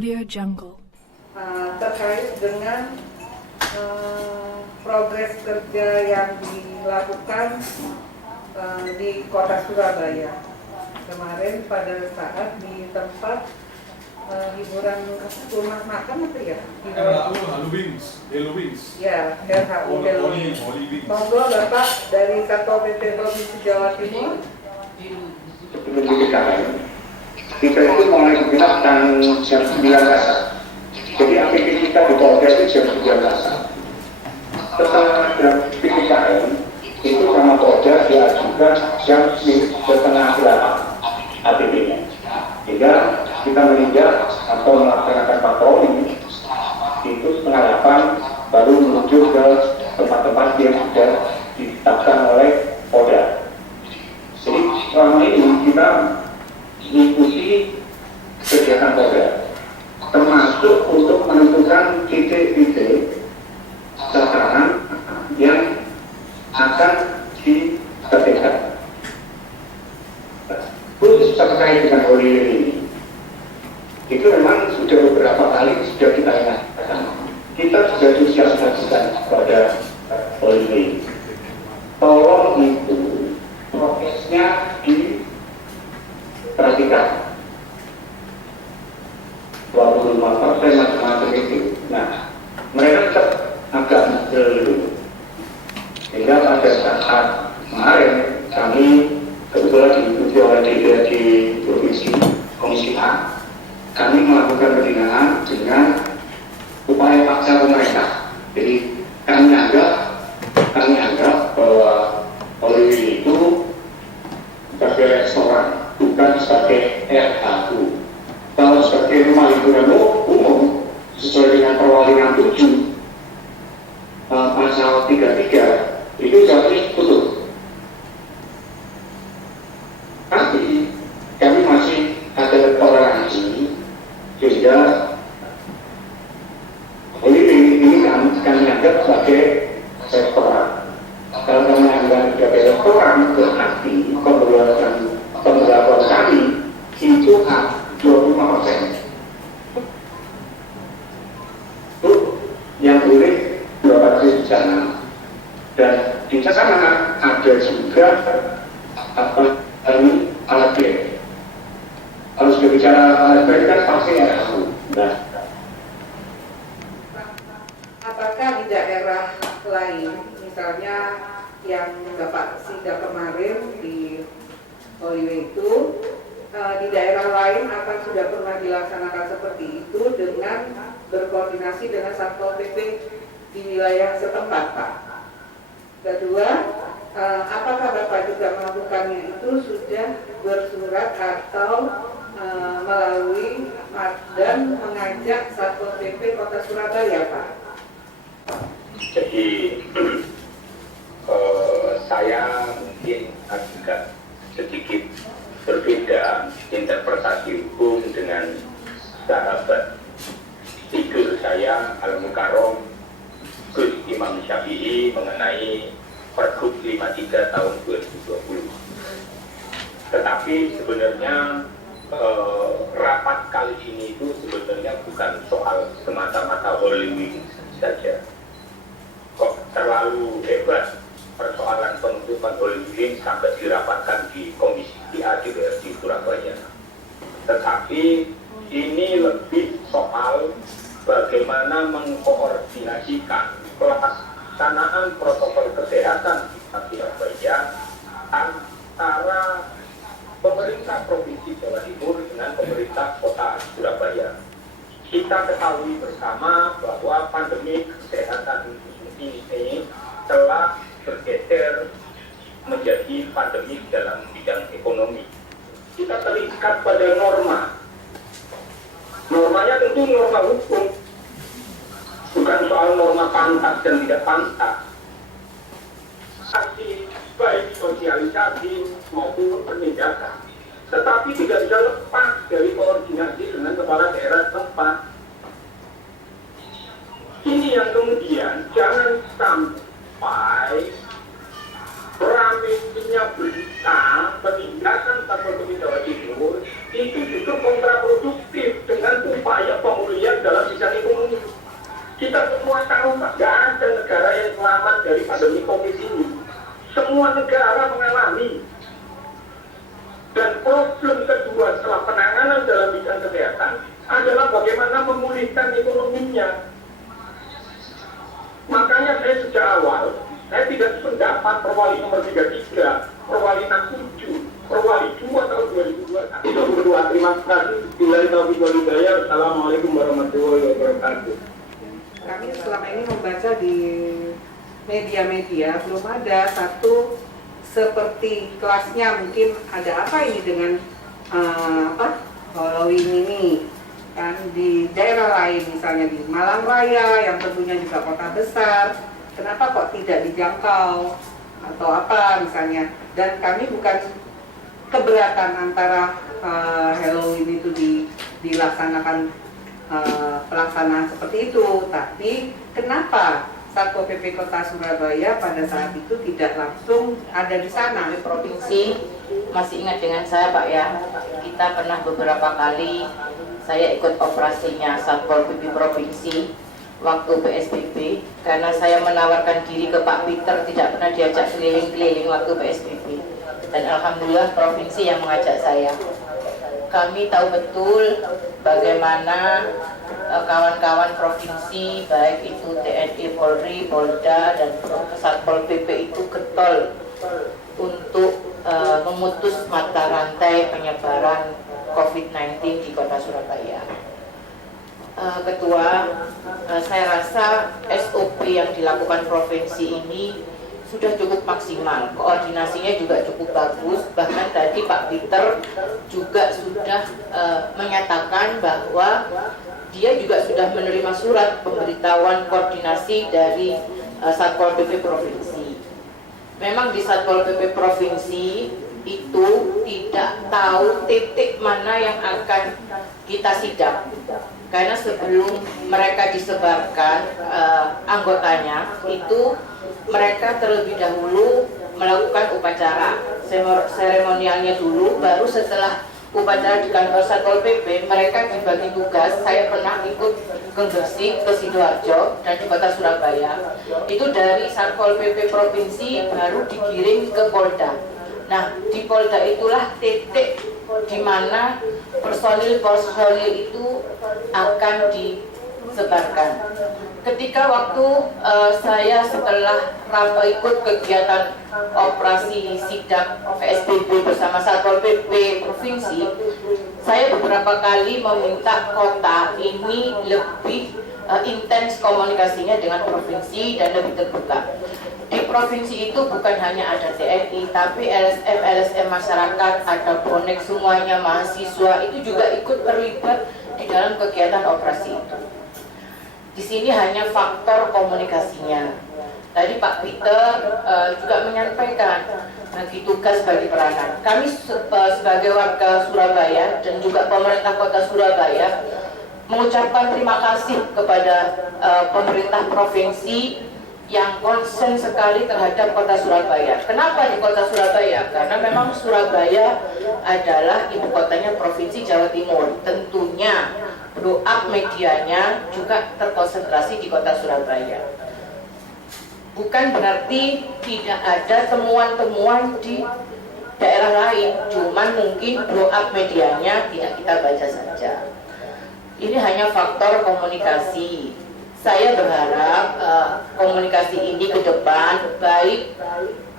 Audio Jungle. Terkait dengan progres kerja yang dilakukan di Kota Surabaya kemarin pada saat di tempat hiburan rumah makan apa ya? Hello Wings. Ya, RHU Hello Wings. Monggo Bapak dari Satpol PP Provinsi Jawa Timur. Kita itu mulai digunakan jam 9 dasar. Jadi aktivitas kita di Polda itu jam 9 dasar. Setelah ada PPKM, itu sama Polda diajukan jam 7:30 ATP-nya. Sehingga kita menindak atau melaksanakan patroli itu 7:30 baru menuju ke tempat-tempat yang sudah ditetapkan oleh Polda. Jadi selama ini kita mengikuti kegiatan Polda, termasuk untuk menentukan titik-titik sasaran yang akan ditertibkan. Khusus terkait dengan Holy ini, itu memang sudah beberapa kali sudah kita ingatkan. Kita sudah sosialisasikan kepada Holy. Tolong itu prokesnya diperhatikan. 25% macam-macam itu. Nah, mereka tetap agak mendel dulu. Sehingga pada saat kemarin kami kebetulan diikuti oleh DPRD Provinsi Komisi A, kami melakukan perbincangan dengan upaya paksa pemerintah. Jadi kami anggap bahwa Holy itu sebagai restoran, bukan sebagai RHU. Kalau sebagai rumah hiburan umum sesuai dengan perwalian 7 pasal 33 itu seharusnya tutup. Tapi kami masih ada toleransi sehingga ini kami anggap sebagai restoran. Kalau kami anggap sebagai restoran, berarti pemberlakuan kami itu 25%. Itu yang boleh beroperasi di sana. Dan di sana ada juga alat B. Kalau sudah bicara alat B kan pasti RHU. Nah, Apakah di daerah lain, misalnya yang Bapak sidak kemarin di Holy itu, di daerah lain akan sudah pernah dilaksanakan seperti itu dengan berkoordinasi dengan Satpol PP di wilayah setempat, Pak? Kedua, apakah Bapak juga melakukannya itu sudah bersurat atau melalui dan mengajak Satpol PP Kota Surabaya, Pak? jadi saya mungkin agak sedikit berbeda interpretasi hukum dengan sahabat figur saya Al-Mukarram Gus Imam Syafi'i mengenai Pergub 53 tahun 2020. Tetapi sebenarnya rapat kali ini itu sebenarnya bukan soal semata-mata Holy Wings saja. Kok terlalu hebat persoalan penutupan Holy Wings sampai dirapatkan di Komisi A DPRD Surabaya. Tetapi ini lebih soal bagaimana mengkoordinasikan pelaksanaan protokol kesehatan di Surabaya antara pemerintah Provinsi Jawa Timur dengan pemerintah Kota Surabaya. Kita ketahui bersama bahwa pandemi kesehatan ini telah bergeser menjadi pandemi dalam bidang ekonomi. Kita terikat pada norma. Normanya tentu norma hukum, bukan soal norma pantas dan tidak pantas. Baik sosialisasi maupun penindakan, tetapi tidak bisa lepas dari koordinasi dengan kepala daerah tempat. Ini yang kemudian jangan sampai ramainya berita penindakan Satpol PP Jawa Timur itu justru kontraproduktif dengan upaya Kita semua tahu Pak, nggak ada negara yang selamat dari pandemi COVID ini. Semua negara mengalami. Dan problem kedua setelah penanganan dalam bidang kesehatan adalah bagaimana memulihkan ekonominya. Makanya saya sejak awal, saya tidak sependapat Perwali nomor 33, Perwali 67, Perwali 2 tahun 2021. Terima kasih. Assalamualaikum warahmatullahi wabarakatuh. Kami selama ini membaca di media-media belum ada satu seperti kelasnya. Mungkin ada apa ini dengan Halloween ini kan di daerah lain, misalnya di Malang Raya yang tentunya juga kota besar, kenapa kok tidak dijangkau atau apa misalnya. Dan kami bukan keberatan antara Halloween itu dilaksanakan pelaksanaan seperti itu, tapi kenapa Satpol PP Kota Surabaya pada saat itu tidak langsung ada di sana? Provinsi masih ingat dengan saya Pak ya, kita pernah beberapa kali saya ikut operasinya Satpol PP Provinsi waktu PSBB, karena saya menawarkan diri ke Pak Peter, tidak pernah diajak keliling-keliling waktu PSBB, dan alhamdulillah provinsi yang mengajak saya. Kami tahu betul bagaimana kawan-kawan provinsi, baik itu TNI, Polri, Polda, dan Satpol PP itu getol untuk memutus mata rantai penyebaran COVID-19 di Kota Surabaya. Ketua, saya rasa SOP yang dilakukan provinsi ini sudah cukup maksimal, koordinasinya juga cukup bagus. Bahkan tadi Pak Peter juga sudah menyatakan bahwa dia juga sudah menerima surat pemberitahuan koordinasi dari Satpol PP Provinsi. Memang di Satpol PP Provinsi itu tidak tahu titik mana yang akan kita sidak, karena sebelum mereka disebarkan anggotanya itu mereka terlebih dahulu melakukan upacara seremonialnya dulu, baru setelah upacara di kantor Satpol PP mereka dibagi tugas. Saya pernah ikut ke Gresik, ke Sidoarjo, dan di Kota Surabaya. Itu dari Satpol PP Provinsi baru dikirim ke Polda. Nah, di Polda itulah titik di mana personil-personil itu akan disebarkan. Ketika waktu saya setelah ikut kegiatan operasi sidak PSBB bersama Satpol PP Provinsi, saya beberapa kali meminta kota ini lebih intens komunikasinya dengan provinsi dan lebih terbuka. Di provinsi itu bukan hanya ada TNI, tapi LSM masyarakat, ada bonek, semuanya mahasiswa itu juga ikut terlibat di dalam kegiatan operasi itu. Di sini hanya faktor komunikasinya. Tadi Pak Peter juga menyampaikan bagi tugas, bagi peranan. Kami sebagai warga Surabaya dan juga pemerintah Kota Surabaya mengucapkan terima kasih kepada pemerintah provinsi yang konsen sekali terhadap Kota Surabaya. Kenapa di Kota Surabaya? Karena memang Surabaya adalah ibu kotanya Provinsi Jawa Timur. Tentunya doa medianya juga terkonsentrasi di Kota Surabaya. Bukan berarti tidak ada temuan-temuan di daerah lain, cuman mungkin doa medianya tidak kita baca saja. Ini hanya faktor komunikasi. Saya berharap komunikasi ini ke depan, baik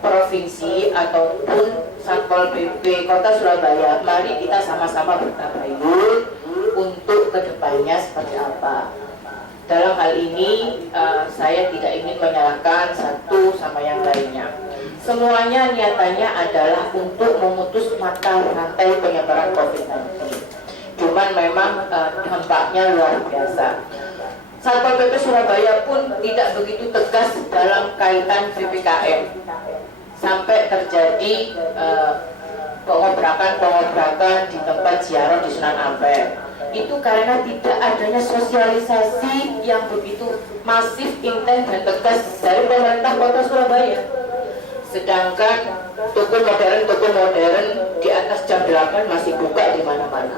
provinsi ataupun Satpol PP Kota Surabaya, mari kita sama-sama bertabayun untuk kedepannya seperti apa. Dalam hal ini saya tidak ingin menyalahkan satu sama yang lainnya. Semuanya niatannya adalah untuk memutus mata rantai penyebaran COVID-19. Cuman memang dampaknya luar biasa. Satpol PP Surabaya pun tidak begitu tegas dalam kaitan PPKM, sampai terjadi pengobrakan di tempat ziarah di Sunan Ampel. Itu karena tidak adanya sosialisasi yang begitu masif, intens, dan tegas dari pemerintah Kota Surabaya. Sedangkan toko modern di atas jam 8 masih buka di mana-mana.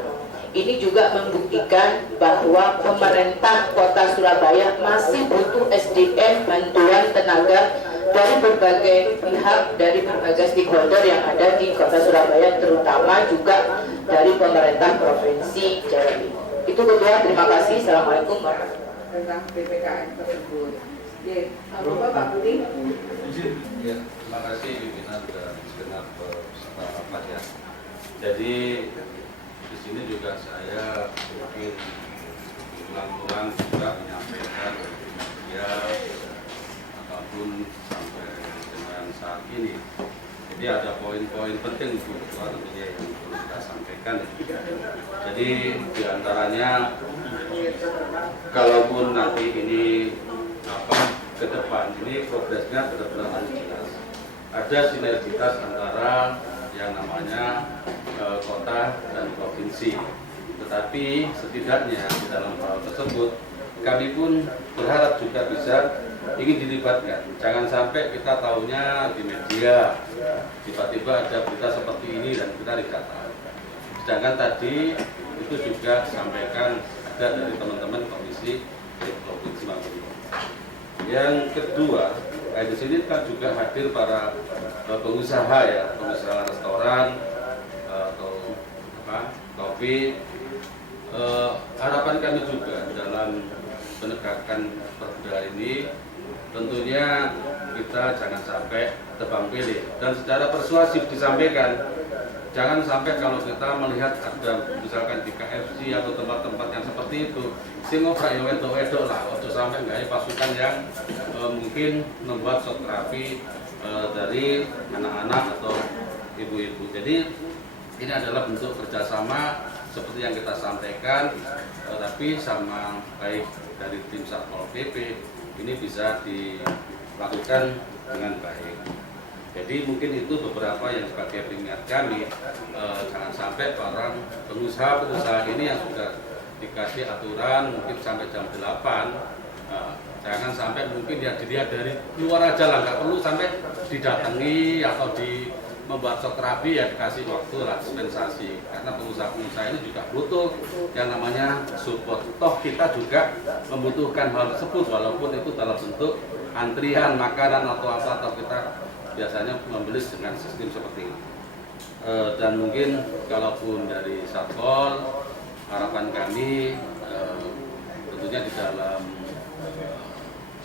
Ini juga membuktikan bahwa pemerintah Kota Surabaya masih butuh SDM, bantuan tenaga dari berbagai pihak, dari berbagai stakeholder yang ada di Kota Surabaya, terutama juga dari pemerintah Provinsi Jawa Timur. Itu Ketua, terima kasih. Assalamualaikum warahmatullahi wabarakatuh. Tentang PPKM tersebut. Pak Budi. Ya, terima kasih pimpinan dan segenap peserta rapat ya. Jadi di sini juga saya mungkin ulang-ulang juga menyampaikan ya apapun sampai dengan saat ini. Jadi ada poin-poin penting Bu Ketua tentunya yang perlu kita sampaikan. Jadi diantaranya kalaupun nanti ini ke depan ini progresnya benar-benar harus jelas. Ada sinergitas antara yang namanya kota dan provinsi. Tetapi setidaknya di dalam hal tersebut kami pun berharap juga bisa ingin dilibatkan. Jangan sampai kita tahunya di media tiba-tiba ada berita seperti ini dan kita tidak tahu. Sedangkan tadi itu juga sampaikan ada dari teman-teman komisi provinsi maupun. Yang kedua, di sini kan juga hadir para pengusaha ya, pengusaha restoran atau kopi. Harapan kami juga dalam penegakan perda ini tentunya kita jangan sampai tebang pilih dan secara persuasif disampaikan. Jangan sampai kalau kita melihat ada misalkan di KFC atau tempat-tempat yang seperti itu, sing ora ya wedok-wedok lah, untuk sampai nggak ada pasukan yang mungkin membuat shock terapi dari anak-anak atau ibu-ibu. Jadi ini adalah bentuk kerjasama seperti yang kita sampaikan, tapi sama baik dari tim Satpol PP ini bisa dilakukan dengan baik. Jadi mungkin itu beberapa yang sebagai pengingat kami, jangan sampai para pengusaha ini yang sudah dikasih aturan mungkin sampai jam 8, jangan sampai mungkin ya dilihat dari luar aja lah, nggak perlu sampai didatangi atau membuat shock terapi ya dikasih waktu lah dispensasi, karena pengusaha-pengusaha ini juga butuh yang namanya support. Toh kita juga membutuhkan hal tersebut walaupun itu dalam bentuk antrian makanan atau apa, atau kita biasanya membeli dengan sistem seperti ini. Dan mungkin kalaupun dari Satpol, harapan kami tentunya di dalam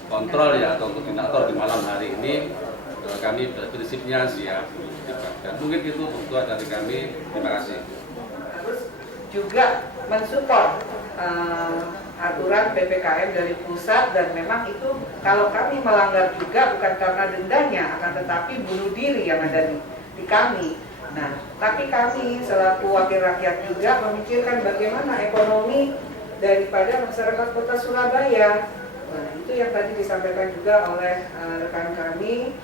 kontrol ya atau koordinator di malam hari ini kami prinsipnya siap dilibatkan. Mungkin itu kebutuhan dari kami. Terima kasih. Terus juga mensupport aturan PPKM dari pusat, dan memang itu kalau kami melanggar juga bukan karena dendanya, akan tetapi bunuh diri yang ada di kami. Nah, tapi kami selaku wakil rakyat juga memikirkan bagaimana ekonomi daripada masyarakat Kota Surabaya. Nah, itu yang tadi disampaikan juga oleh rekan kami,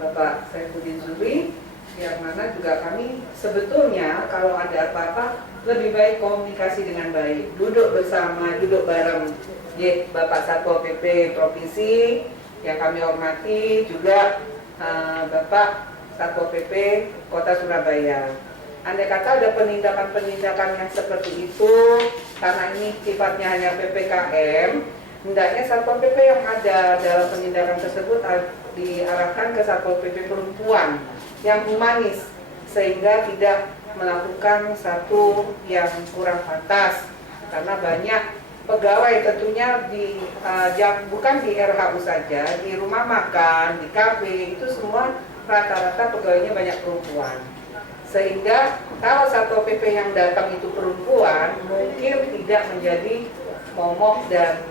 Bapak Saifuddin Zuhri, yang mana juga kami sebetulnya kalau ada apa-apa lebih baik komunikasi dengan baik, duduk bersama, duduk bareng Bapak Satpol PP Provinsi yang kami hormati, juga Bapak Satpol PP Kota Surabaya. Andai kata ada penindakan-penindakan yang seperti itu, karena ini sifatnya hanya PPKM, hendaknya Satpol PP yang ada dalam penindakan tersebut diarahkan ke Satpol PP perempuan yang humanis, sehingga tidak melakukan satu yang kurang pantas, karena banyak pegawai tentunya bukan di RHU saja, di rumah makan, di kafe, itu semua rata-rata pegawainya banyak perempuan, sehingga kalau Satpol PP yang datang itu perempuan mungkin tidak menjadi momok dan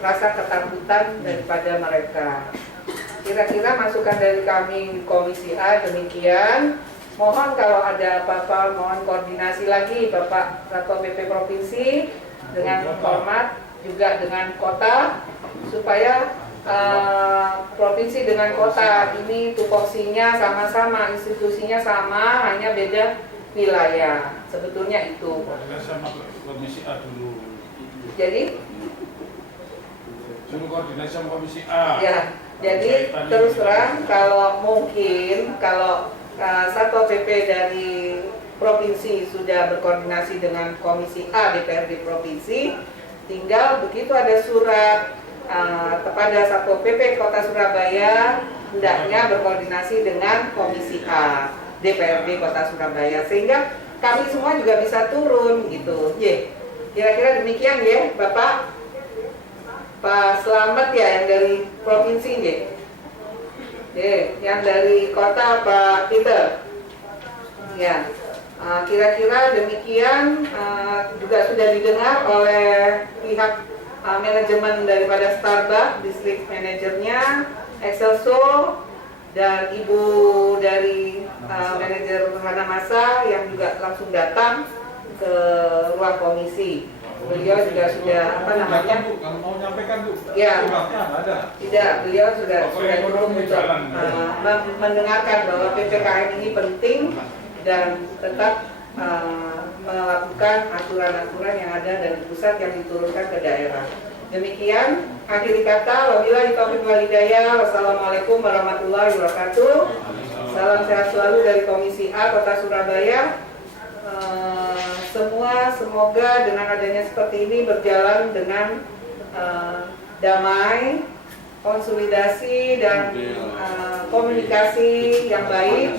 rasa ketakutan daripada mereka. Kira-kira masukan dari kami Komisi A demikian. Mohon kalau ada apa-apa, mohon koordinasi lagi Bapak Satpol PP Provinsi dengan hormat, juga dengan kota, supaya provinsi dengan kota ini tupoksinya sama-sama, institusinya sama, hanya beda wilayah. Sebetulnya itu. Sama Komisi A dulu. Jadi? Suruh koordinasi sama Komisi A. Ya, jadi terus terang kalau mungkin kalau Satpol PP dari provinsi sudah berkoordinasi dengan Komisi A DPRD Provinsi. Tinggal begitu ada surat kepada Satpol PP Kota Surabaya, hendaknya berkoordinasi dengan Komisi A DPRD Kota Surabaya, sehingga kami semua juga bisa turun gitu. Kira-kira demikian ya, Bapak. Pak Selamat ya yang dari provinsi yang dari kota Pak Peter. Ya, kira-kira demikian juga sudah didengar oleh pihak manajemen daripada Starbucks, distrik manajernya, Excelso, dan ibu dari manajer Hana Masa yang juga langsung datang ke ruang komisi. Beliau juga sudah Kalau mau nyampaikan Bu, ya, suratnya nggak ada. tidak, beliau sudah turun untuk mendengarkan bahwa PPKM ini penting dan tetap melakukan aturan-aturan yang ada dari pusat yang diturunkan ke daerah. Demikian, akhiri kata, wabillahi taufiq wal hidayah, wassalamualaikum warahmatullahi wabarakatuh. Salam sehat selalu dari Komisi A Kota Surabaya. Semua semoga dengan adanya seperti ini berjalan dengan damai, konsolidasi dan komunikasi yang baik,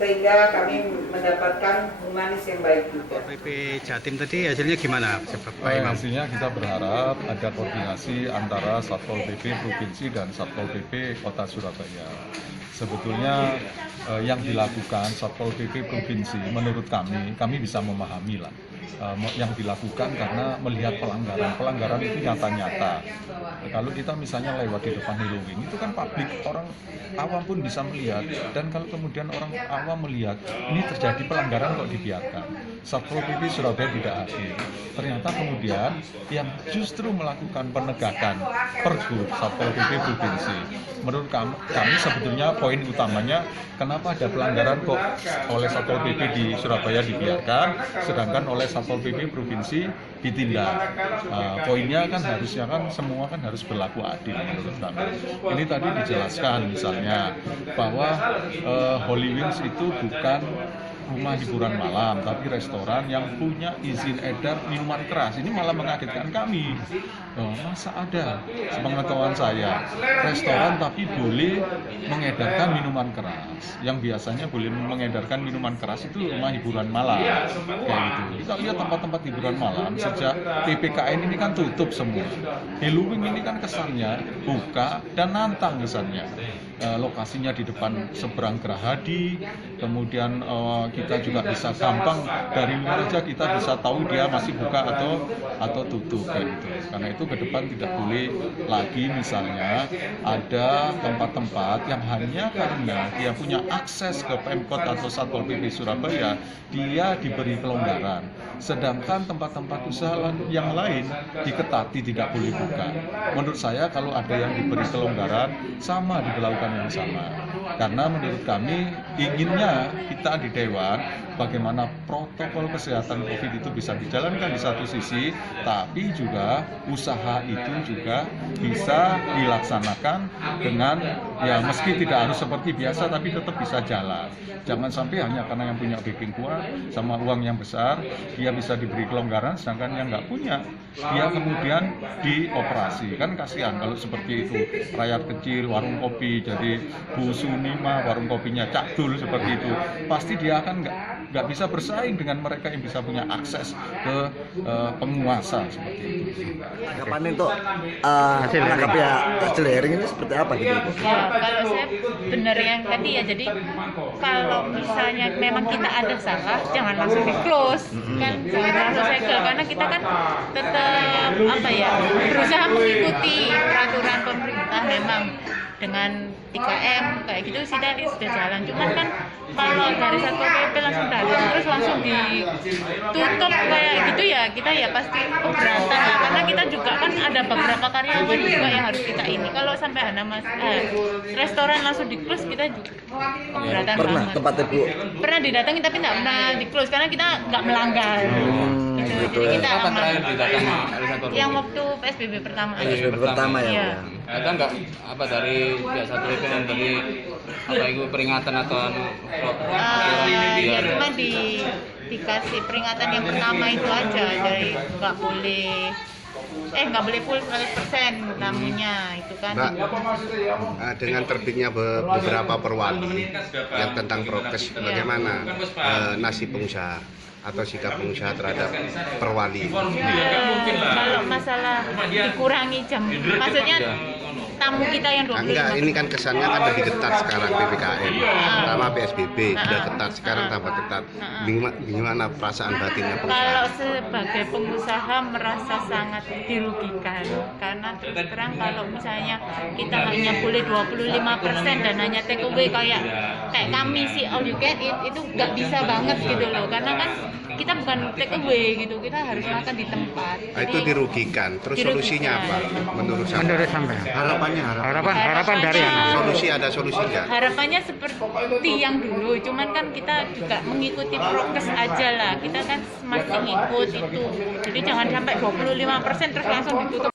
sehingga kami mendapatkan humanis yang baik juga. PP Jatim tadi hasilnya gimana, Pak Imam? Hasilnya kita berharap ada koordinasi antara Satpol PP Provinsi dan Satpol PP Kota Surabaya. Sebetulnya yang dilakukan Satpol PP Provinsi menurut kami bisa memahami lah. Yang dilakukan karena melihat pelanggaran itu nyata-nyata. Kalau kita misalnya lewat di depan Halloween, itu kan publik, orang awam pun bisa melihat, dan kalau kemudian orang awam melihat ini terjadi pelanggaran kok dibiarkan, Satpol PP Surabaya tidak hadir. Ternyata kemudian yang justru melakukan penegakan Pergub Satpol PP Provinsi. Menurut kami sebetulnya poin utamanya kenapa ada pelanggaran kok oleh Satpol PP di Surabaya dibiarkan, sedangkan oleh Satpol PP Provinsi ditindak. Poinnya kan harusnya kan semua kan harus berlaku adil menurut kami. Ini tadi dijelaskan misalnya bahwa Holy Wings itu bukan rumah hiburan malam, tapi restoran yang punya izin edar minuman keras. Ini malah mengagetkan kami. Masa ada, sepengetahuan saya, restoran tapi boleh mengedarkan minuman keras. Yang biasanya boleh mengedarkan minuman keras itu rumah hiburan malam. Kayak gitu. Kita lihat tempat-tempat hiburan malam sejak PPKM ini kan tutup semua. Halloween ini kan kesannya buka dan nantang kesannya. Lokasinya di depan seberang Gerahadi, kemudian kita juga bisa gampang dari luar aja kita bisa tahu dia masih buka atau tutup kayak gitu. Karena itu ke depan tidak boleh lagi misalnya ada tempat-tempat yang hanya karena dia punya akses ke Pemkot atau Satpol PP Surabaya dia diberi kelonggaran, sedangkan tempat-tempat usaha yang lain diketati tidak boleh buka. Menurut saya kalau ada yang diberi kelonggaran sama diberlakukan yang sama, karena menurut kami inginnya kita di Dewan bagaimana protokol kesehatan COVID itu bisa dijalankan di satu sisi, tapi juga usaha itu juga bisa dilaksanakan dengan ya meski tidak harus seperti biasa tapi tetap bisa jalan. Jangan sampai hanya karena yang punya backing kuat sama uang yang besar dia bisa diberi kelonggaran, sedangkan yang nggak punya dia kemudian dioperasi. Kan kasihan kalau seperti itu, rakyat kecil warung kopi jadi Bu Sunima warung kopinya Cak Dul seperti itu, pasti dia akan nggak bisa bersaing dengan mereka yang bisa punya akses ke penguasa seperti itu. Kapan itu menangkap ya hasil hearing ini seperti apa gitu? Ya, kalau saya benar yang tadi ya, jadi kalau misalnya memang kita ada salah jangan langsung di close kan, jangan langsung segel, karena kita kan tetap berusaha mengikuti peraturan pemerintah. Memang dengan 3M kayak gitu sudah jalan, cuman kan kalau dari Satpol PP langsung datang terus langsung ditutup kayak gitu ya, kita ya pasti keberatan ya, karena kita juga kan ada beberapa karyawan juga yang harus kita ini. Kalau sampai ada restoran langsung di close kita juga keberatan banget. Pernah tempatnya Bu? Pernah didatangin tapi nggak pernah di close karena kita nggak melanggar. Gitu. Jadi kita Kapan aman. terakhir didatangi Alisator? Yang waktu PSBB pertama. PSBB pertama ya. Iya. Ada nggak apa dari pihak Satpol PP memberi apa itu peringatan atau Ya cuma dikasih peringatan yang pertama itu aja, dari nggak boleh full 100% tamunya itu kan. Dengan terbitnya beberapa perwali yang tentang prokes, bagaimana nasib pengusaha atau sikap pengusaha terhadap perwali? Kalau masalah dikurangi jam, maksudnya tamu kita yang 25. Enggak, ini kan kesannya kan lebih ketat sekarang PPKM, pertama PSBB sudah ketat, sekarang tambah ketat. Gimana perasaan batinnya pengusaha? Kalau sebagai pengusaha merasa sangat dirugikan, karena terus terang kalau misalnya kita hanya boleh 25% dan hanya take away kayak kami sih all you can eat, itu nggak bisa banget gitu loh, karena kan kita bukan take away gitu, kita harus makan di tempat. Itu dirugikan. Terus solusinya apa menurut sampai? Harapan dari anak. Ada solusi nggak? Harapannya seperti yang dulu, cuman kan kita juga mengikuti prokes aja lah, kita kan masih ngikut itu, jadi jangan sampai 25% terus langsung ditutup.